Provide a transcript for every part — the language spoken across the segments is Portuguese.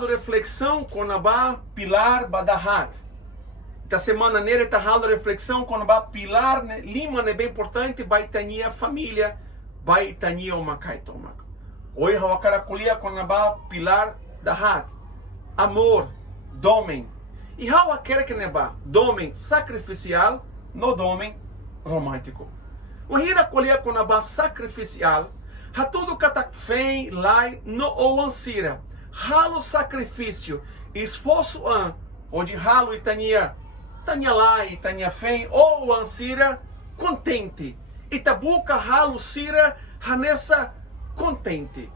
ralo reflexão com a pilar badahat. Da semana nele tá ralo reflexão com a pilar lima é bem importante, baitania família, baitania o macai toma. Hoje eu quero colher com a pilar dahat, amor, domem. E eu quero que neba domem sacrificial, no domem romântico. O hira colher com a sacrificial, ha tudo que fém lai no ou ansira. Ralo sacrifício, esforço onde ralo e tania lai, tania fém ou ansira contente. E tabuca ralo sira hanessa contente.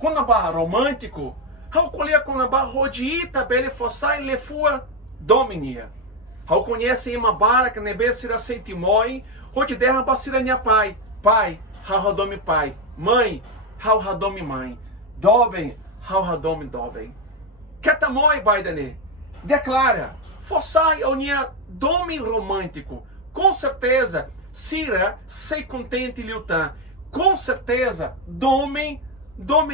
Quando a romântico, how colher com a rodiita bele fossai lefua dominia. How conhece uma bara que nebe sira sentimoi, rodi derra basira nia pai, how radome pai, mãe, how radome mãe, dobem, how radome dobem. Ketamoi baidane, declara, fossai unia dome romântico, com certeza, sira sei contente liutan, com certeza, domem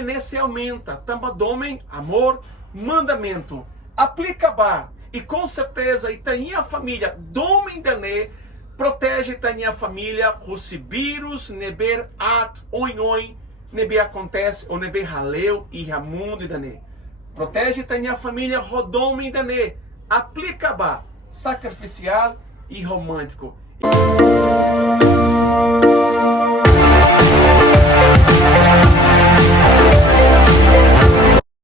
nesse aumenta, tamba domem, amor, mandamento, aplica bar, e com certeza, e tem a família, domem dane, protege a família, rusibirus, neber at, oin, nebe acontece, ou nebe haleu, e ramundo e dane. Protege a família, rodome e dane, aplica bar, sacrificial e romântico.